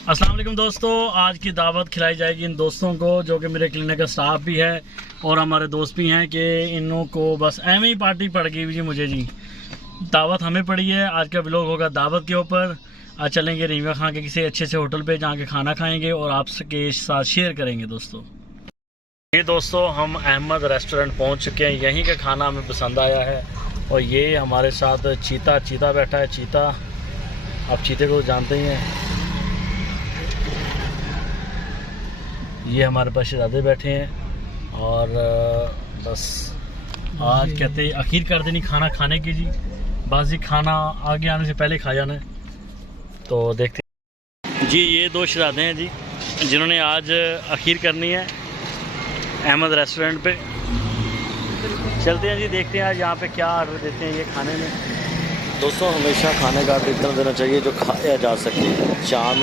अस्सलाम वालेकुम दोस्तों, आज की दावत खिलाई जाएगी इन दोस्तों को जो कि मेरे क्लिनिक का स्टाफ भी है और हमारे दोस्त भी हैं कि इनों को बस एम ही पार्टी पड़ गई जी। मुझे जी दावत हमें पड़ी है। आज का व्लॉग होगा दावत के ऊपर। आज चलेंगे रीवा खां के किसी अच्छे से होटल पे जहाँ के खाना खाएंगे और आपके साथ शेयर करेंगे दोस्तों। ये दोस्तों हम अहमद रेस्टोरेंट पहुँच चुके हैं। यहीं का खाना हमें पसंद आया है और ये हमारे साथ चीता बैठा है। चीता, आप चीते को जानते ही हैं। ये हमारे पास शहजादे बैठे हैं और बस आज कहते हैं आखिर कर देनी खाना खाने की जी। बाजी खाना आगे आने से पहले खा जाना है, तो देखते हैं जी। ये दो शहजादे हैं जी जिन्होंने आज आखिर करनी है अहमद रेस्टोरेंट पे। चलते हैं जी, देखते हैं आज यहाँ पे क्या ऑर्डर देते हैं ये खाने में। दोस्तों हमेशा खाने का ऑर्डर इतना देना चाहिए जो खाया जा सके। चावल